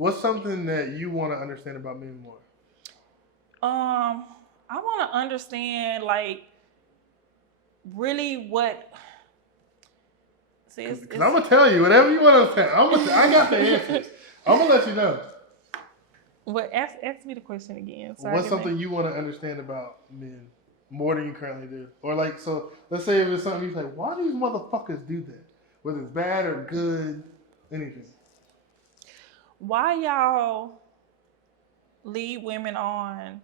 What's something that you want to understand about men more? I want to understand like really what. See, Because I'm gonna tell you whatever you want to understand. I got the answers. I'm gonna let you know. But ask me the question again. So What's something you want to understand about men more than you currently do? Or like, so let's say if it's something you say, why do these motherfuckers do that? Whether it's bad or good, anything. Why y'all lead women on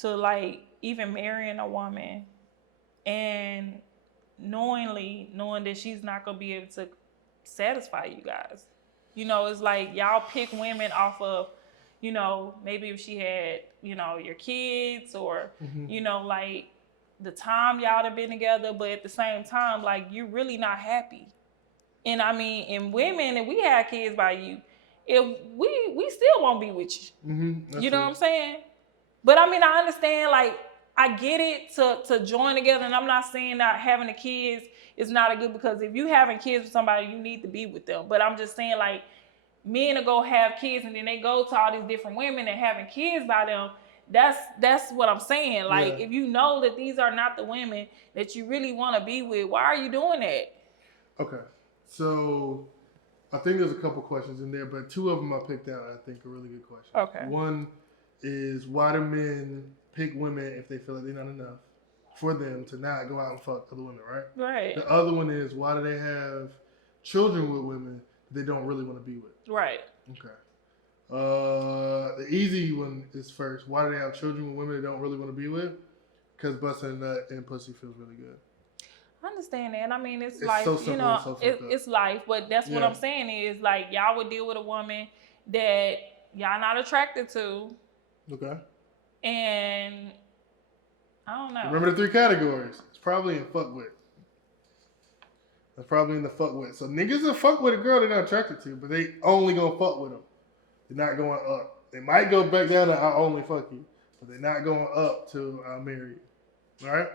to like even marrying a woman and knowing that she's not gonna be able to satisfy you guys? You know, it's like y'all pick women off of, you know, maybe if she had, you know, your kids or, you know, like the time y'all have been together, but at the same time, like you're really not happy. And I mean, and women, if we had kids by you, if we still won't be with you. You know what I'm saying? But I mean, I understand, like, I get it to join together, and I'm not saying that having the kids is not a good, because if you having kids with somebody, you need to be with them. But I'm just saying, like, men to go have kids and then they go to all these different women and having kids by them. That's what I'm saying. Like, if you know that these are not the women that you really want to be with, why are you doing that? Okay, so I think there's a couple questions in there, but two of them I picked out. I think are really good questions. Okay. One is, why do men pick women if they feel like they're not enough for them to not go out and fuck other women, right? Right. The other one is, why do they have children with women they don't really want to be with? Right. Okay. The easy one is first. Why do they have children with women they don't really want to be with? Because busting a nut and pussy feels really good. I understand that. I mean, it's It's life, so simple you know, and so fucked up. it's life. But that's what I'm saying is, like, y'all would deal with a woman that y'all not attracted to. Okay. And I don't know. Remember the three categories. It's probably in fuck with. That's probably in the fuck with. So niggas that fuck with a girl they're not attracted to, but they only gonna fuck with them. They're not going up. They might go back down to I only fuck you, but they're not going up to I'll marry you. All right?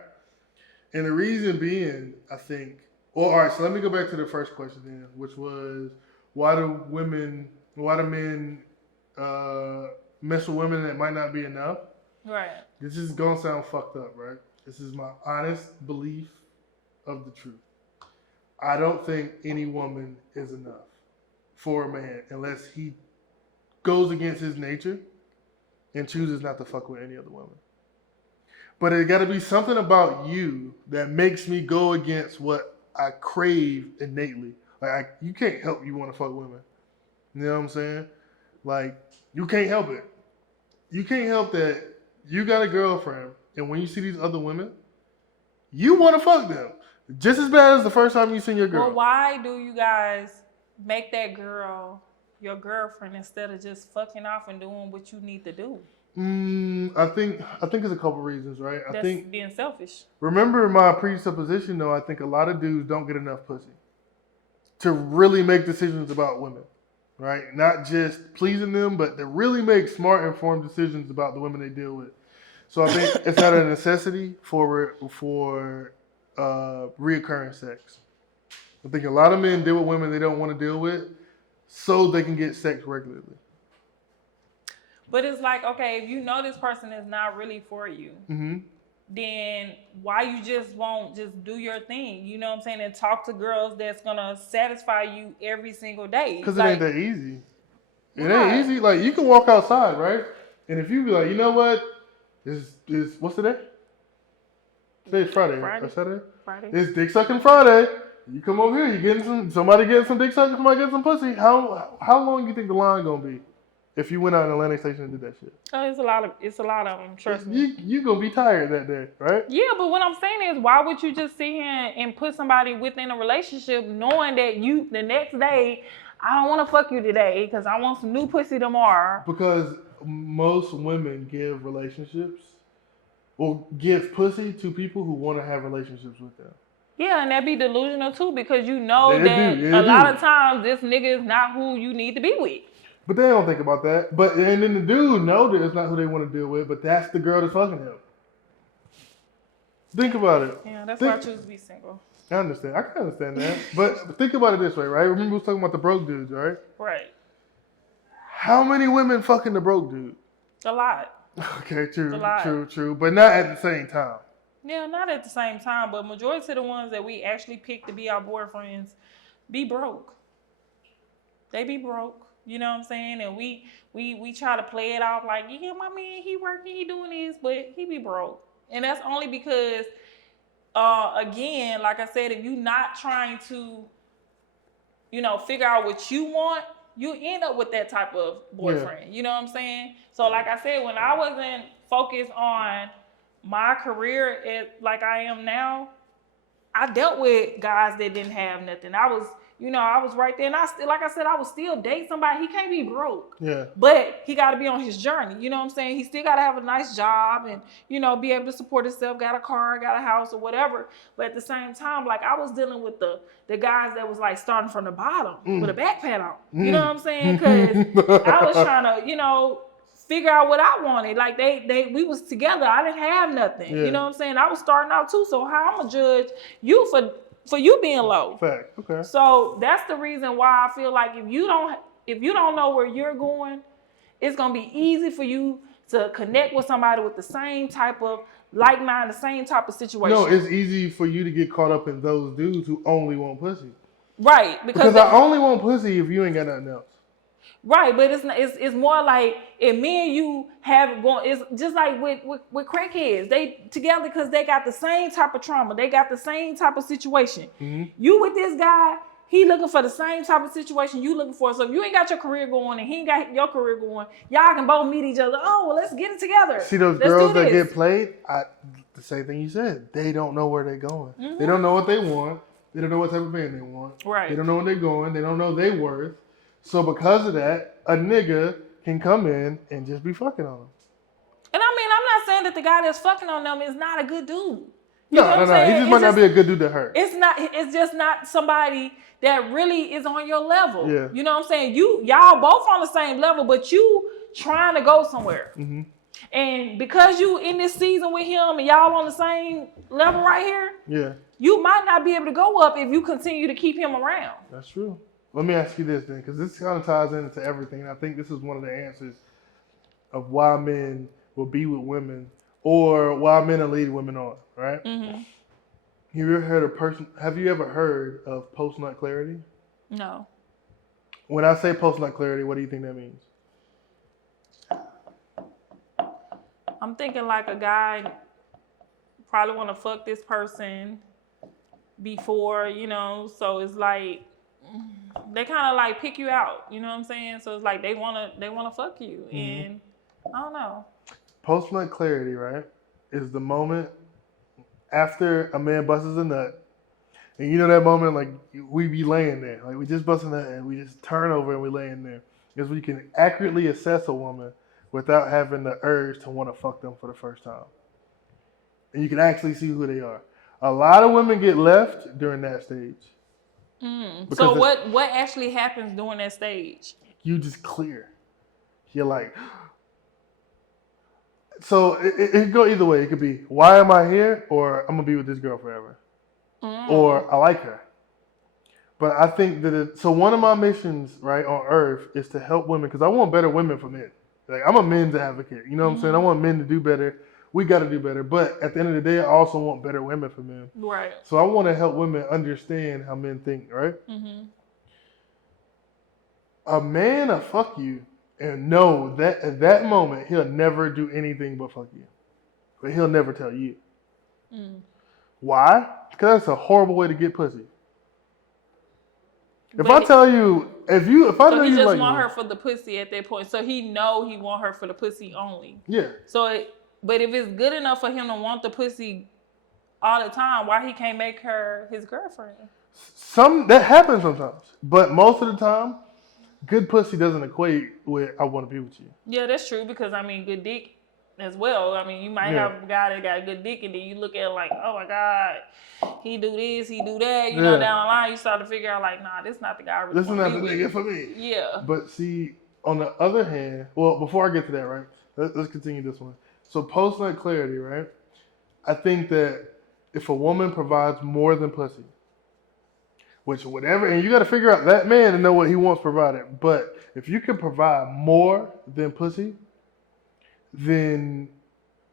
And the reason being, I think, well, all right, so let me go back to the first question then, which was, why do men mess with women that might not be enough? Right. This is gonna sound fucked up, right? This is my honest belief of the truth. I don't think any woman is enough for a man unless he goes against his nature and chooses not to fuck with any other woman. But it got to be something about you that makes me go against what I crave innately. Like, you can't help you want to fuck women. You know what I'm saying? Like, you can't help it. You can't help that you got a girlfriend, and when you see these other women, you want to fuck them just as bad as the first time you seen your girl. Well, why do you guys make that girl your girlfriend instead of just fucking off and doing what you need to do? I think there's a couple reasons, right? I That's think being selfish. Remember my presupposition, though. I think a lot of dudes don't get enough pussy to really make decisions about women, right? Not just pleasing them, but to really make smart, informed decisions about the women they deal with. So I think it's not a necessity for reoccurring sex. I think a lot of men deal with women they don't want to deal with so they can get sex regularly. But it's like, okay, if you know this person is not really for you, then why you just won't just do your thing? You know what I'm saying? And talk to girls that's gonna satisfy you every single day. Because it ain't that easy. It ain't easy. Like, you can walk outside, right? And if you be like, you know what? This what's today? Today's Friday. Or Saturday? Friday. It's Dick Sucking Friday. You come over here, you getting somebody getting some dick sucking, somebody getting some pussy. How long do you think the line gonna be if you went out in Atlantic Station and did that shit? Oh, it's a lot of them. Trust me. You gonna be tired that day, right? Yeah, but what I'm saying is, why would you just sit here and put somebody within a relationship knowing that you the next day, I don't want to fuck you today because I want some new pussy tomorrow? Because most women give pussy to people who want to have relationships with them. Yeah, and that be delusional too, because you know that a lot of times this nigga is not who you need to be with. But they don't think about that. And then the dude know that it's not who they want to deal with, but that's the girl that's fucking him. Think about it. Yeah, that's why I choose to be single. I understand. I can understand that. But think about it this way, right? Remember we was talking about the broke dudes, right? Right. How many women fucking the broke dude? A lot. Okay, true, It's a lot. true. But not at the same time. Yeah, not at the same time, but majority of the ones that we actually pick to be our boyfriends be broke. They be broke. You know what I'm saying? And we try to play it off like, yeah, my man, he working, he doing this, but he be broke. And that's only because, again, like I said, if you not trying to, figure out what you want, you end up with that type of boyfriend. Yeah. You know what I'm saying? So like I said, when I wasn't focused on my career like I am now, I dealt with guys that didn't have nothing. I was right there, and I would still date somebody. He can't be broke. Yeah. But he got to be on his journey. You know what I'm saying? He still got to have a nice job and, be able to support himself, got a car, got a house or whatever. But at the same time, like I was dealing with the guys that was like starting from the bottom with a backpack on. You know what I'm saying? Because I was trying to, figure out what I wanted. Like we was together. I didn't have nothing. Yeah. You know what I'm saying? I was starting out too. So how I'm gonna judge you for you being low? Fact. Okay. So that's the reason why I feel like if you don't know where you're going, it's gonna be easy for you to connect with somebody with the same type of like mind, the same type of situation. No, it's easy for you to get caught up in those dudes who only want pussy. Right. Because I only want pussy if you ain't got nothing else. Right, but it's more like if me and you have going. It's just like with crackheads. They together because they got the same type of trauma. They got the same type of situation. Mm-hmm. You with this guy, he looking for the same type of situation you looking for. So if you ain't got your career going and he ain't got your career going, y'all can both meet each other. Oh, well, let's get it together. See those girls that get played? The same thing you said. They don't know where they're going. Mm-hmm. They don't know what they want. They don't know what type of man they want. Right. They don't know where they're going. They don't know their worth. So because of that, a nigga can come in and just be fucking on them. And I mean, I'm not saying that the guy that's fucking on them is not a good dude. No. He just might not be a good dude to her. It's just not somebody that really is on your level. Yeah. You know what I'm saying? Y'all both on the same level, but you trying to go somewhere. Mm-hmm. And because you in this season with him and y'all on the same level right here, yeah, you might not be able to go up if you continue to keep him around. That's true. Let me ask you this then, because this kind of ties into everything. And I think this is one of the answers of why men will be with women or why men are leading women on, right? Mm-hmm. Have you ever heard of post-nut clarity? No. When I say post-nut clarity, what do you think that means? I'm thinking like a guy probably want to fuck this person before, so it's like they kind of like pick you out, you know what I'm saying? So it's like they wanna fuck you, mm-hmm. And I don't know. Post-nut clarity, right, is the moment after a man busts a nut, and you know that moment like we be laying there, like we just bust a nut and we just turn over and we laying there. Is when you can accurately assess a woman without having the urge to want to fuck them for the first time, and you can actually see who they are. A lot of women get left during that stage. So what actually happens during that stage? You just clear. You're like, so it can go either way. It could be, why am I here? Or I'm going to be with this girl forever. Or I like her. But I think that so one of my missions, right, on earth is to help women, because I want better women for men. Like, I'm a men's advocate. You know what I'm saying? I want men to do better. We got to do better. But at the end of the day, I also want better women for men. Right. So I want to help women understand how men think, right? Mm-hmm. A man will fuck you and know that at that moment, he'll never do anything but fuck you. But he'll never tell you. Why? Because that's a horrible way to get pussy. If I tell you, if I know you like, he just want her for the pussy at that point. So he want her for the pussy only. Yeah. But if it's good enough for him to want the pussy all the time, why he can't make her his girlfriend? That happens sometimes, but most of the time, good pussy doesn't equate with I want to be with you. Yeah, that's true, because I mean, good dick as well. I mean, you might have a guy that got a good dick, and then you look at it like, oh my God, he do this, he do that. You know, down the line, you start to figure out like, nah, this is not the guy I really want to be with. This is not the nigga for me. Yeah. But see, on the other hand, well, before I get to that, right? Let's continue this one. So post-nut clarity, right? I think that if a woman provides more than pussy, which whatever, and you got to figure out that man to know what he wants provided. But if you can provide more than pussy, then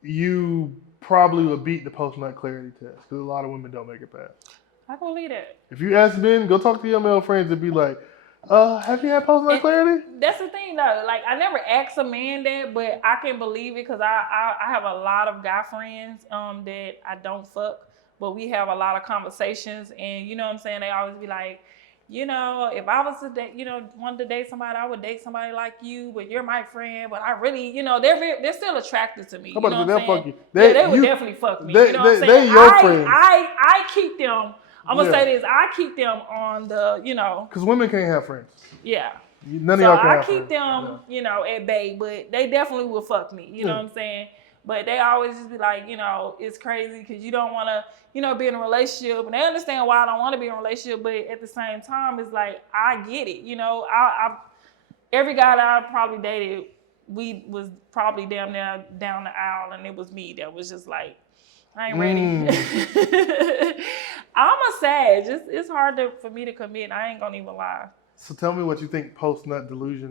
you probably will beat the post-nut clarity test because a lot of women don't make it past. I can believe that. If you ask men, go talk to your male friends and be like, have you had post-nut clarity? That's the thing though. Like I never asked a man that, but I can believe it because I have a lot of guy friends that I don't fuck, but we have a lot of conversations, and you know what I'm saying. They always be like, you know, if I was to date, you know, wanted to date somebody, I would date somebody like you, but you're my friend. But I really, you know, they're still attracted to me. How You about know they'll what I'm saying? fuck you? They would definitely fuck me. You know what I'm saying? They your friends. I keep them. I'm gonna Yeah. say this. I keep them on the, you know, Because women can't have friends. yeah. None of So y'all can I have keep friends. them, you know, at bay, but they definitely will fuck me. You know what I'm saying? But they always just be like, you know, it's crazy because you don't want to, you know, be in a relationship. And they understand why I don't want to be in a relationship, but at the same time, it's like, I get it. You know, every guy that I probably dated, we was probably damn near down the aisle, and it was me that was just like, I ain't ready. I'm a sage. It's hard for me to commit. I ain't gonna even lie. So tell me what you think post-nut delusion is.